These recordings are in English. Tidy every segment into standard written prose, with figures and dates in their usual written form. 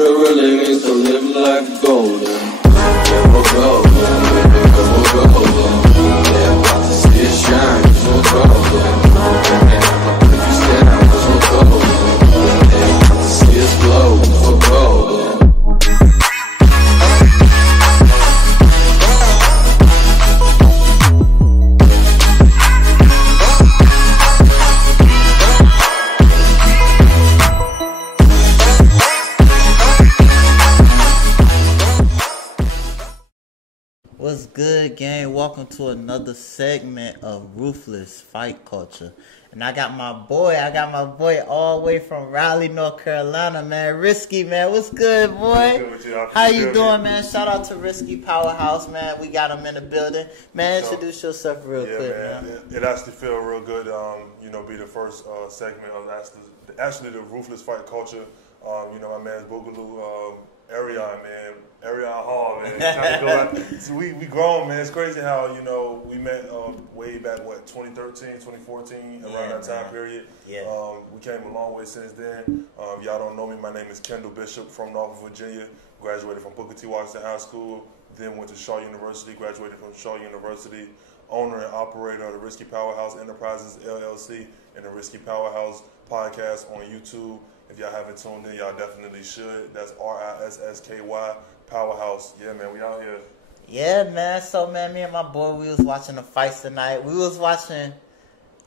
what it really means to live life golden. Yeah, we're golden, yeah, we're golden. Yeah, about to see it shine, 'cause we're golden. Yeah, if you stand out, 'cause we're golden. Yeah, about to see us glow, 'cause we're golden. What's good, gang? Welcome to another segment of Ruthless Fight Culture. And I got my boy all the way from Raleigh, North Carolina, man. RissSky, man. What's good, boy? Good with you. How you doing, man? Shout out to RissSky Powerhouse, man. We got him in the building. Man, introduce yourself real quick, man. It actually feels real good, be the first segment of actually the Ruthless Fight Culture. My man's Boogaloo, Errol, man. Errol Hall, man. So we grown, man. It's crazy how, we met way back, 2013, 2014, around that time period. Yeah. We came a long way since then. Y'all don't know me. My name is Kendall Bishop from Norfolk, Virginia. Graduated from Booker T. Washington High School. Then went to Shaw University. Graduated from Shaw University. Owner and operator of the RissSky Powerhouse Enterprises, LLC, and the RissSky Powerhouse podcast on YouTube. If y'all haven't tuned in, y'all definitely should. That's RissSky Powerhouse. Yeah, man, we out here. Yeah, man. So, man, me and my boy, we was watching the fights tonight. We was watching.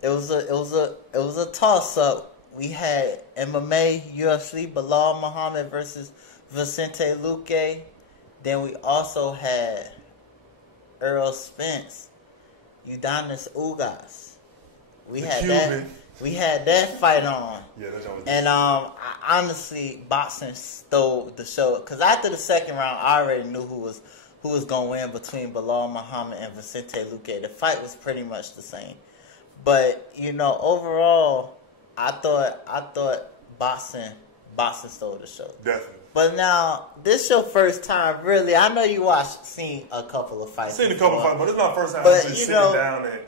It was a toss up. We had MMA, UFC, Belal Muhammad versus Vicente Luque. Then we also had Errol Spence, Yordenis Ugas. We had that fight on. Yeah, that's always and honestly, boxing stole the show. Cause after the second round, I already knew who was gonna win between Belal Muhammad and Vicente Luque. The fight was pretty much the same, but overall, I thought boxing stole the show. Definitely. But now, this your first time, really. I know you seen a couple of fights. Seen a couple of fights, but it's my first time just sitting down and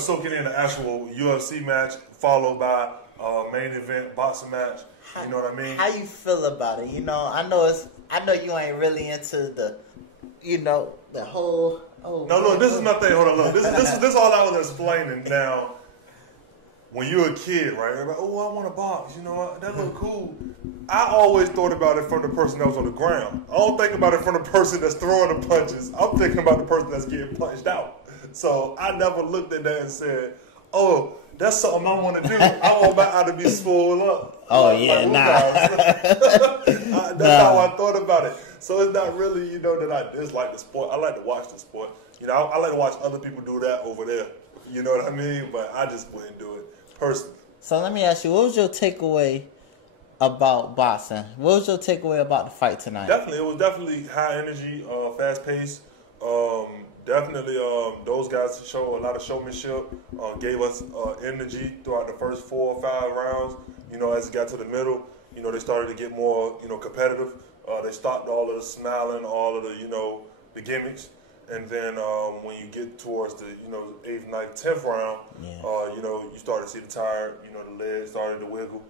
soaking in the actual UFC match, followed by a main event boxing match. You know what I mean? How you feel about it? I know you ain't really into the whole. No, this is my thing. Hold on, look. This is all I was explaining. Now, when you're a kid, right? Everybody, I want to box. That look cool. I always thought about it from the person that was on the ground. I don't think about it from the person that's throwing the punches. I'm thinking about the person that's getting punched out. So I never looked at that and said, "Oh, that's something I want to do. I want my eye to be swollen up." Oh yeah, That's how I thought about it. So it's not really, that I dislike the sport. I like to watch the sport. I like to watch other people do that over there. You know what I mean? But I just wouldn't do it personally. So let me ask you, what was your takeaway about boxing? What was your takeaway about the fight tonight? It was definitely high energy, fast paced. Definitely, those guys show a lot of showmanship. Gave us energy throughout the first 4 or 5 rounds. As it got to the middle, they started to get more, competitive. They stopped all of the smiling, all of the, the gimmicks. And then when you get towards the, 8th, 9th, 10th round, you start to see the tire, the legs started to wiggle.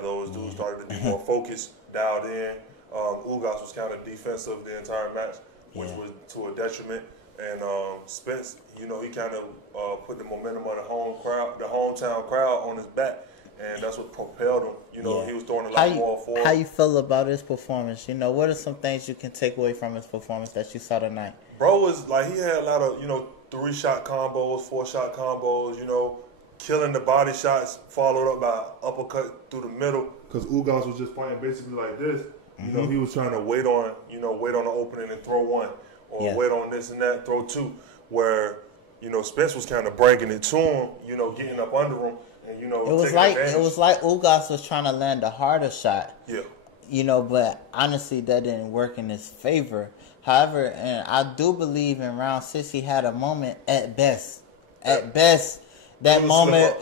Those dudes started to be more focused, dialed in. Ugas was kind of defensive the entire match, which was to a detriment. And Spence, he kind of put the momentum on the hometown crowd on his back, and that's what propelled him. He was throwing a lot more forward. How you feel about his performance? What are some things you can take away from his performance that you saw tonight? Bro was he had a lot of 3-shot combos, 4-shot combos. Killing the body shots, followed up by uppercut through the middle. Because Ugas was just fighting basically like this. Mm-hmm. He was trying to wait on the opening and throw one. Or wait on this and that, throw 2, where, Spence was kind of bringing it to him, getting up under him, and, it was like Ugas was trying to land a harder shot. Yeah. But honestly, that didn't work in his favor. However, and I do believe in round 6, he had a moment at best. That moment,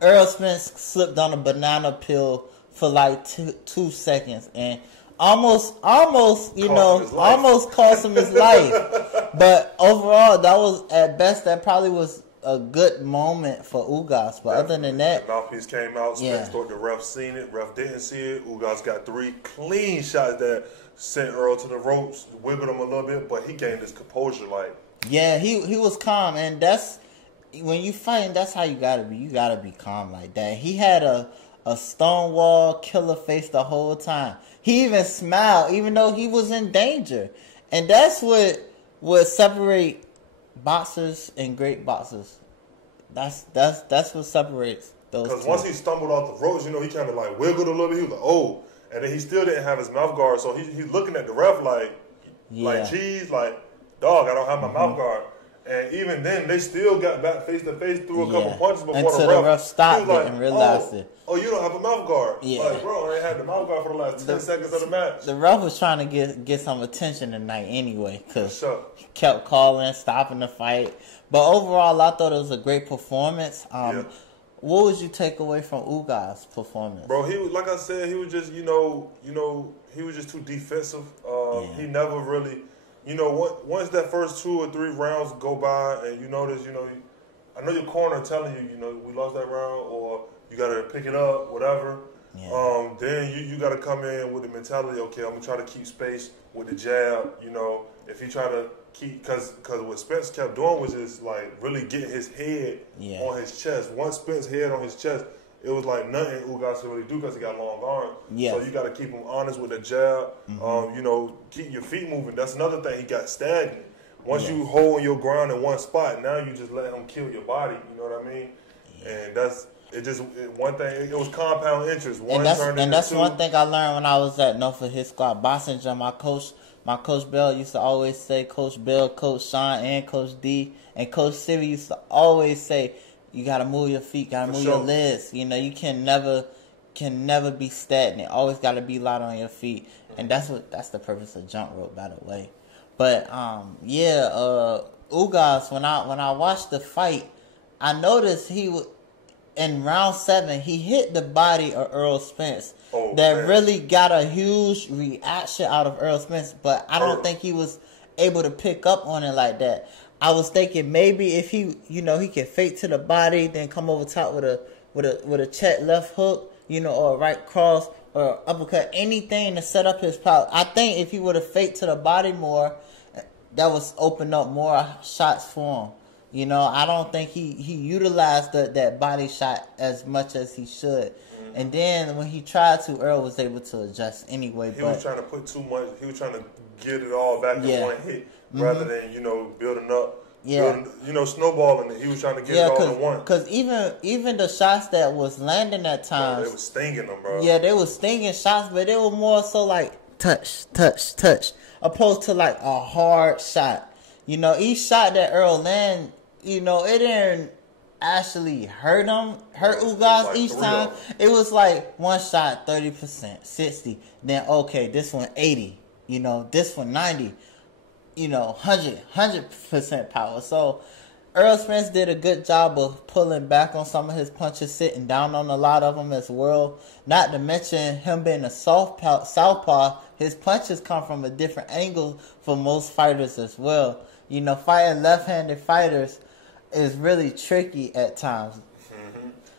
Errol Spence slipped on a banana peel for like 2 seconds, and almost cost him his life. But overall, that was at best. That probably was a good moment for Ugas, but other than that, the mouthpiece came out. Spence thought the ref seen it. Ref didn't see it. Ugas got 3 clean shots that sent Errol to the ropes, wiggled him a little bit, but he gained his composure. Like, yeah, he was calm, and that's when you fighting. That's how you gotta be. You gotta be calm like that. He had a stonewall killer face the whole time. He even smiled, even though he was in danger, and that's what would separate boxers and great boxers. That's what separates those two. Because once he stumbled off the ropes, you know, he kind of like wiggled a little bit. He was like, oh. And then he still didn't have his mouth guard. So he's looking at the ref like, geez, like, dog, I don't have my mouth guard. And even then, they still got back face to face, threw a couple punches before until the ref stopped like, and realized it. Oh, you don't have a mouth guard. Yeah. Like, bro, I ain't had the mouth guard for the last 10 seconds of the match. The ref was trying to get some attention tonight anyway, because he kept calling, stopping the fight. But overall, I thought it was a great performance. What would you take away from Ugas' performance? Bro, he was, like I said, he was just, you know, he was just too defensive. He never really, you know, once that first 2 or 3 rounds go by and you notice, you know, I know your corner telling you, you know, we lost that round or you got to pick it up, whatever. Yeah. Then you got to come in with the mentality, okay, I'm going to try to keep space with the jab, you know. If he try to keep, because what Spence kept doing was just like really getting his head on his chest. Once Spence head on his chest, it was like nothing Ugas could really do because he got long arms. Yeah. So you got to keep him honest with the jab. You know, keep your feet moving. That's another thing. He got stagnant. Once you hold your ground in one spot, now you just let him kill your body. You know what I mean? And that's one thing. It was compound interest. That's one thing I learned when I was at Norfolk RissSky boxing gym. My coach Bell used to always say, Coach Bell, Coach Sean, and Coach D, and Coach Sivy used to always say, you gotta move your feet, gotta move your legs. You know, you can never be stagnant. Always gotta be light on your feet, and that's the purpose of jump rope, by the way. But Ugas, when I watched the fight, I noticed he was in round 7. He hit the body of Errol Spence. Really got a huge reaction out of Errol Spence, but I don't think he was able to pick up on it like that. I was thinking maybe if he, you know, he could fake to the body, then come over top with a check left hook, you know, or a right cross or uppercut, anything to set up his power. I think if he would have faked to the body more, that was open up more shots for him. You know, I don't think he utilized that body shot as much as he should. And then when he tried to, Errol was able to adjust anyway. He was trying to put too much. He was trying to get it all back in one hit rather than, you know, building up. Yeah. You know, snowballing it. He was trying to get it all in one. Because even the shots that was landing at times. They was stinging them, bro. Yeah, they was stinging shots, but they were more so like touch, opposed to like a hard shot. You know, each shot that Errol landed, you know, it didn't actually hurt Ugas like each time. It was like one shot 30%, 60. Then okay, this one 80. You know, this one 90. You know, 100% power. So Errol Spence did a good job of pulling back on some of his punches, sitting down on a lot of them as well. Not to mention him being a southpaw, his punches come from a different angle for most fighters as well. You know, fighting left-handed fighters is really tricky at times.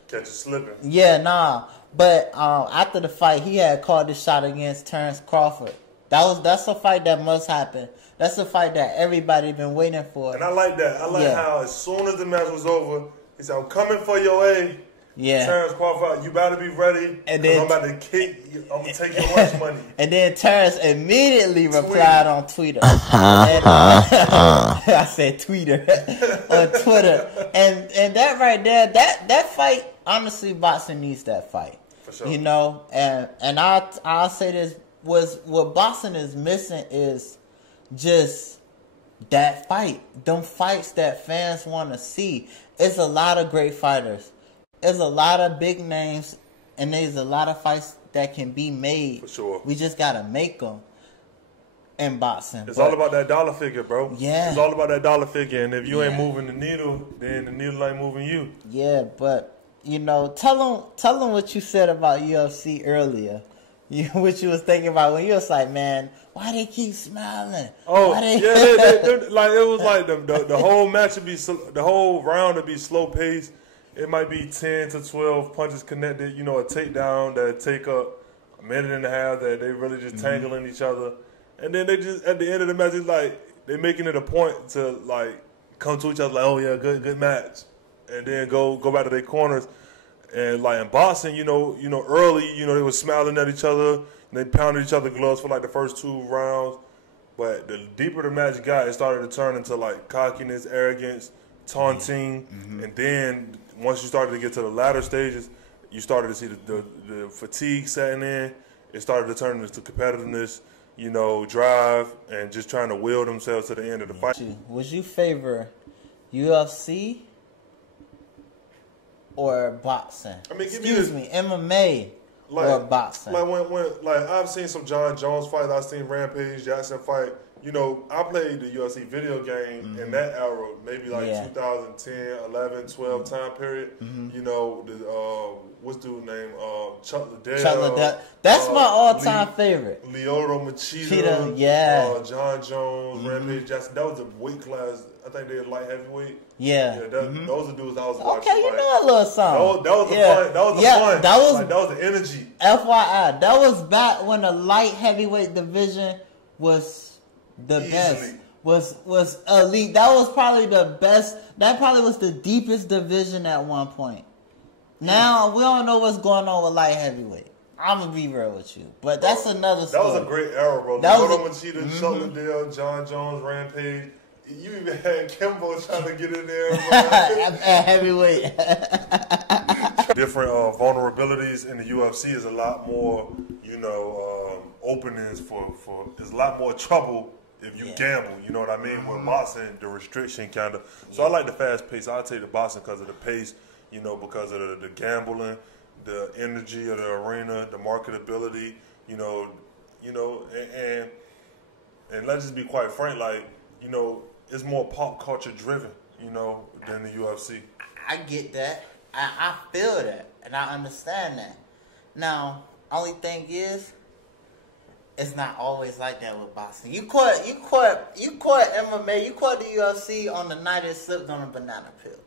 Catch you slipping. Yeah, nah. But after the fight, he had called this shot against Terrence Crawford. That's a fight that must happen. That's a fight that everybody been waiting for. And I like that. I like how as soon as the match was over, he said, I'm coming for your A. Yeah. Terrence Crawford, you better be ready. And then I'm about to kick you. I'm going to take your lunch money. And then Terrence immediately replied on Twitter. I said Twitter. On Twitter. And that right there, that fight, honestly, boxing needs that fight. For sure. You know, and I'll say this, what boxing is missing is just that fight. Them fights that fans want to see. It's a lot of great fighters. There's a lot of big names, and there's a lot of fights that can be made. For sure. We just got to make them in boxing. It's all about that dollar figure, bro. Yeah. It's all about that dollar figure, and if you ain't moving the needle, then the needle ain't moving you. Yeah, but, you know, tell them what you said about UFC earlier. what you was thinking about when you was like, man, why they keep smiling? Oh, why yeah, like it was like the whole match would be the whole round would be slow paced. It might be 10 to 12 punches connected. You know, a takedown that take up a minute and a half that they really just tangling each other, and then they just at the end of the match, it's like they making it a point to like come to each other like, oh yeah, good match, and then go back to their corners. And like in boxing, you know, early, you know, they were smiling at each other and they pounded each other gloves for like the first 2 rounds. But the deeper the match got, it started to turn into like cockiness, arrogance, taunting, and then once you started to get to the latter stages, you started to see the fatigue setting in. It started to turn into competitiveness, you know, drive, and just trying to will themselves to the end of the fight. Would you favor UFC or boxing? I mean, Excuse me, MMA or boxing? Like when like I've seen some John Jones fights, I've seen Rampage Jackson fight. You know, I played the UFC video game in that era, maybe like 2010, 11, 12 time period. You know, the what's dude's name? Chuck Liddell. That's my all-time favorite. Lyoto Machida, John Jones, Rampage Jackson. That was a weight class. I think they were light heavyweight. Those are dudes I was watching. Okay, you know a little something. That was the fun. That was the fun. That was the energy. FYI, that was back when the light heavyweight division was the best. Was elite. That was probably the best. That probably was the deepest division at one point. Now we don't know what's going on with light heavyweight. I'm gonna be real with you, but that's another story. That was a great era, bro. Lyoto Machida, Chuck Liddell, John Jones, Rampage. You even had Kimbo trying to get in there, at heavyweight. Different vulnerabilities in the UFC is a lot more, you know, openings for. There's a lot more trouble if you gamble. You know what I mean? With boxing, the restriction kind of. So I like the fast pace. I'll take the boxing because of the pace. You know, because of the gambling, the energy of the arena, the marketability. You know, and let's just be quite frank. Like, you know, it's more pop culture driven, you know, than the UFC. I get that. I feel that, and I understand that. Now, only thing is, it's not always like that with boxing. You caught MMA, you caught the UFC on the night it slipped on a banana peel.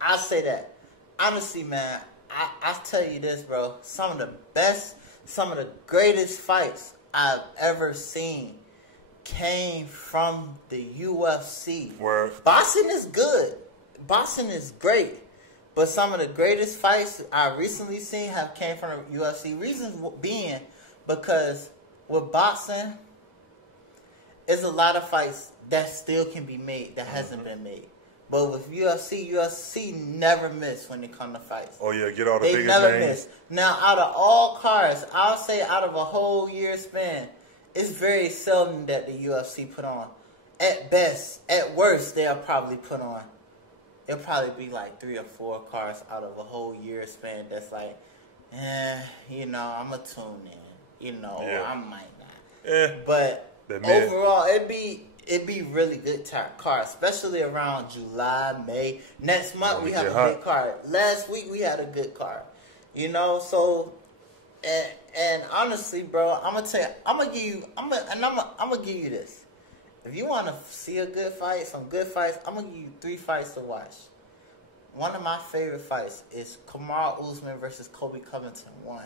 I'll say that. Honestly, man, I tell you this, bro. Some of the greatest fights I've ever seen came from the UFC. Word. Boxing is good. Boxing is great. But some of the greatest fights I recently seen have came from the UFC. Reasons being because with boxing, there's a lot of fights that still can be made that hasn't been made. But with UFC never miss when it comes to fights. Oh yeah, get all the they biggest never names. miss. Now, out of all cards, I'll say out of a whole year span, it's very seldom that the UFC put on. At best, at worst, they'll probably put on. It'll probably be like 3 or 4 cards out of a whole year span that's like, you know, I'm going to tune in. You know, I might not. But overall, it'd be really good card, especially around July, May. Next month, we have a big card. Last week, we had a good card. You know, so... And honestly, bro, I'm gonna tell you, I'm gonna give you this. If you want to see a good fight, some good fights, I'm gonna give you 3 fights to watch. One of my favorite fights is Kamaru Usman versus Colby Covington 1.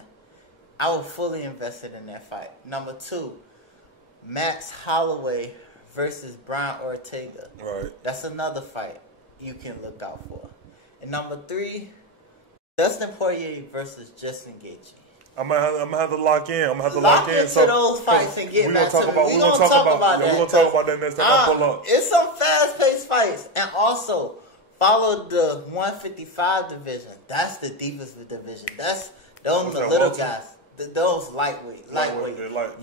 I was fully invested in that fight. Number 2, Max Holloway versus Brian Ortega. Right. That's another fight you can look out for. And number 3, Dustin Poirier versus Justin Gaethje. I'm gonna have to lock in. Lock into those fights and get back to them. We're gonna talk about that. We're gonna talk about that next time I pull up. It's some fast-paced fights. And also, follow the 155 division. That's the deepest division. That's those the little guys. Those lightweight.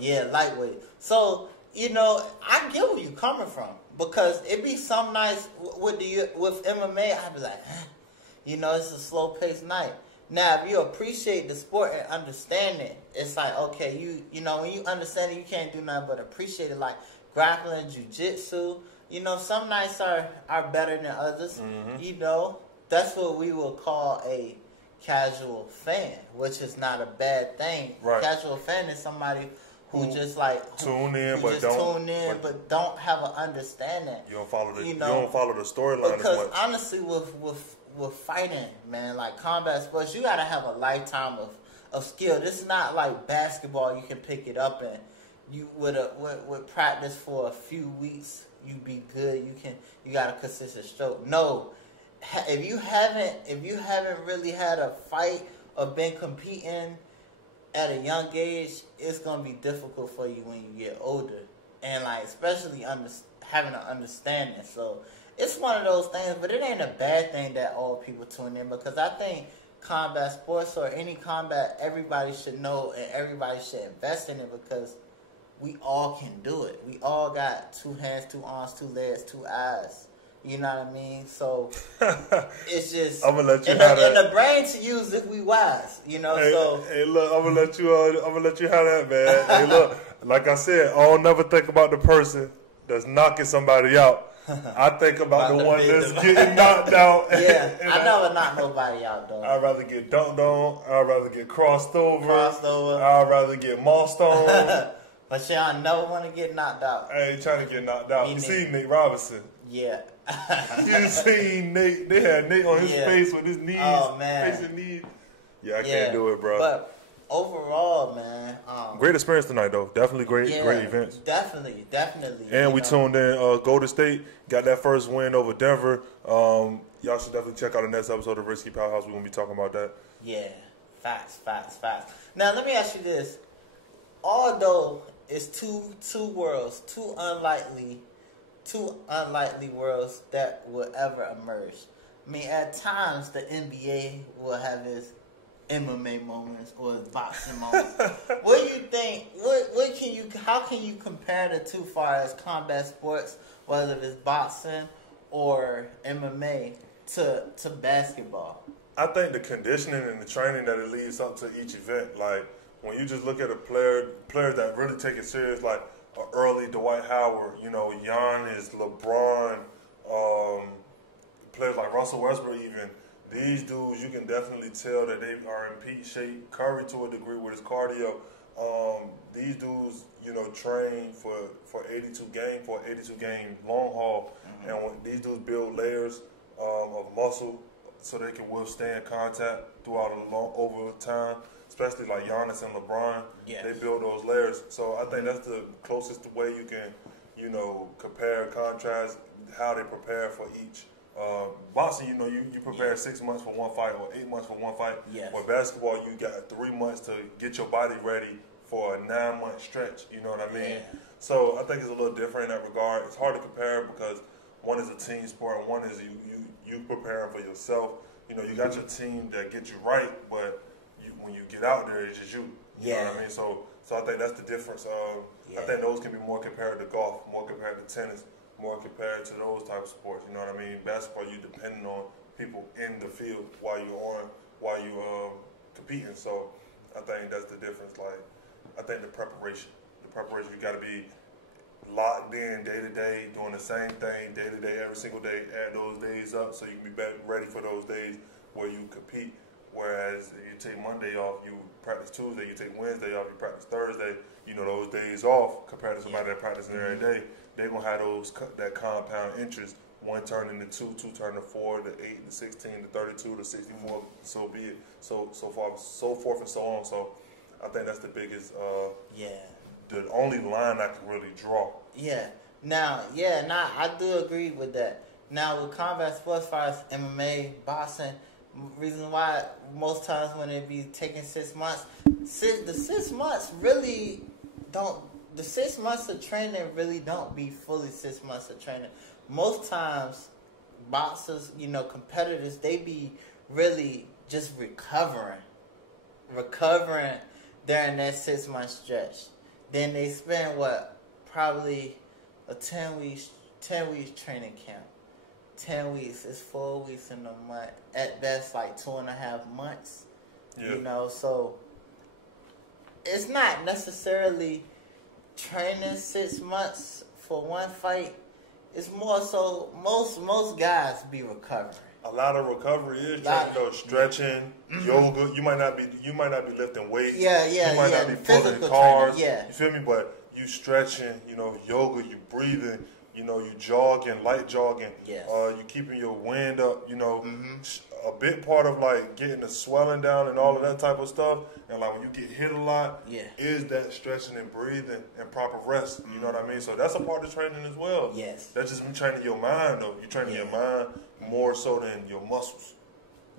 Yeah, lightweight. So, you know, I get where you coming from. Because it be some nights with MMA, I'd be like, you know, it's a slow-paced night. Now, if you appreciate the sport and understand it, it's like, okay, you know, when you understand it, you can't do nothing but appreciate it. Like grappling, jiu-jitsu, you know, some nights are better than others. You know, that's what we will call a casual fan, which is not a bad thing. Right. Casual fan is somebody who just like tune in, but don't have an understanding. You don't follow the you don't follow the storyline as because much. honestly, with fighting, man, like combat sports, you gotta have a lifetime of skill. This is not like basketball. You can pick it up and you with practice for a few weeks, you be good. You got a consistent stroke. No, if you haven't really had a fight or been competing at a young age, it's gonna be difficult for you when you get older, and like especially having an understanding. So it's one of those things, but it ain't a bad thing that all people tune in, because I think combat sports or any combat, everybody should know and everybody should invest in it, because we all can do it. We all got 2 hands, 2 arms, 2 legs, 2 eyes. You know what I mean? So it's just I'm gonna let you and have that. And the brain to use if we wise. You know. Hey, look, I'm gonna let you have that, man. Hey, look, like I said, I don't never think about the person that's knocking somebody out. I think about the one that's getting knocked out. Yeah, I never knock nobody out, though. I'd rather get dunked on. I'd rather get crossed over. I'd rather get mossed on. But y'all never want to get knocked out. I ain't trying to get knocked out. You see Nate Robinson? Yeah. You seen Nate? They had Nate on his face with his knees. Oh, man. Face and knees. Yeah, I can't do it, bro. But overall, man. Great experience tonight, though. Definitely great events. Definitely. And we tuned in. Golden State got that first win over Denver. Y'all should definitely check out the next episode of RissSky Powerhouse. We're going to be talking about that. Yeah. Facts. Now, let me ask you this. Although it's two worlds, two unlikely worlds that will ever emerge. I mean, at times the NBA will have its MMA moments or its boxing moments. What do you think? How can you compare the two far as combat sports, whether it's boxing or MMA, to basketball? I think the conditioning and the training that it leads up to each event, like when you just look at players that really take it serious, like early Dwight Howard, Giannis, LeBron, players like Russell Westbrook even. These dudes, you can definitely tell that they are in peak shape. Curry to a degree with his cardio. These dudes, train for 82 game long haul. Mm-hmm. And when these dudes build layers of muscle so they can withstand contact throughout over time. Especially like Giannis and LeBron, They build those layers. So I think that's the closest way you can, compare, contrast how they prepare for each. Boxing, you prepare 6 months for one fight or 8 months for one fight. Yes. For basketball, you got 3 months to get your body ready for a 9-month stretch. You know what I mean? Yeah. So I think it's a little different in that regard. It's hard to compare because one is a team sport and one is you preparing for yourself. You got your team that get you right, but when you get out there, it's just you. You know what I mean? So I think that's the difference. I think those can be more compared to golf, more compared to tennis, more compared to those type of sports. You know what I mean? Basketball, you depending on people in the field while you competing. So I think that's the difference. Like, I think the preparation, you got to be locked in day to day, doing the same thing day to day, every single day. Add those days up so you can be ready for those days where you compete. Whereas if you take Monday off, you practice Tuesday, you take Wednesday off, you practice Thursday, those days off compared to somebody that practicing every day, they're going to have that compound interest. 1 turn into 2, 2 turn to 4, to 8, to 16, to 32, to 64, so be it. So forth and so on. So I think that's the biggest, the only line I can really draw. Now, I do agree with that. Now, with combat sports, as far as MMA, boxing, reason why most times when it be taking 6 months, the 6 months really don't. The 6 months of training really don't be fully 6 months of training. Most times, boxers, competitors, they be really just recovering during that 6 month stretch. Then they spend probably a 10 weeks training camp. 10 weeks is 4 weeks in a month. At best, like 2.5 months. Yeah. So it's not necessarily training 6 months for one fight. It's more so most guys be recovering. a lot of recovery is training, though, stretching, yoga. You might not be lifting weights. You might not be pulling cars. Training, You feel me? But you stretching, yoga, you breathing, you jogging, light jogging. Yes. You keeping your wind up. A big part of like getting the swelling down and all of that type of stuff, and like when you get hit a lot, is that stretching and breathing and proper rest. You know what I mean? So that's a part of training as well. Yes. That's just me training your mind, though. You're training your mind more so than your muscles.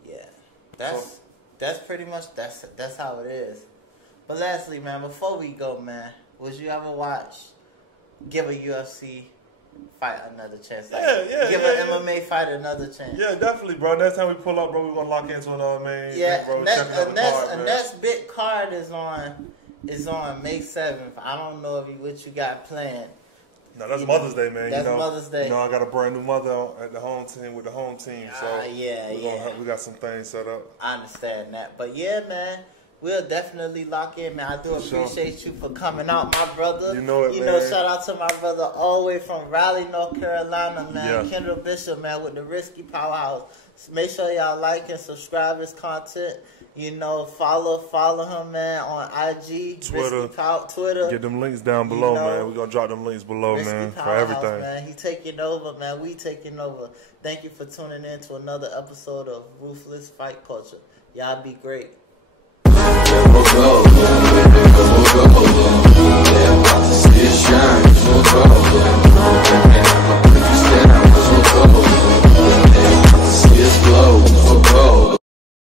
Yeah. That's pretty much that's how it is. But lastly, man, before we go, man, would you ever give a UFC fight another chance? Like, give an MMA fight another chance. Yeah, definitely, bro. Next time we pull up, bro, we're gonna lock into another main. Yeah, bro. and next big card is on May 7th. I don't know what you got planned. No, that's Mother's Day, man. That's Mother's Day. I got a brand new mother at the home team with the home team, so we got some things set up. I understand that, but yeah, man. We'll definitely lock in, man. I do appreciate you for coming out, my brother. You know it, man. Shout out to my brother all the way from Raleigh, North Carolina, man. Kendall Bishop, man, with the RissSky Powerhouse. Make sure y'all like and subscribe his content. Follow him, man, on IG, Twitter. Twitter. Get them links down below, man. We're going to drop them links below, man, for everything. Man. He taking over, man. We taking over. Thank you for tuning in to another episode of Ruthless Fight Culture. Y'all be great. Go, go, go, go, go, go.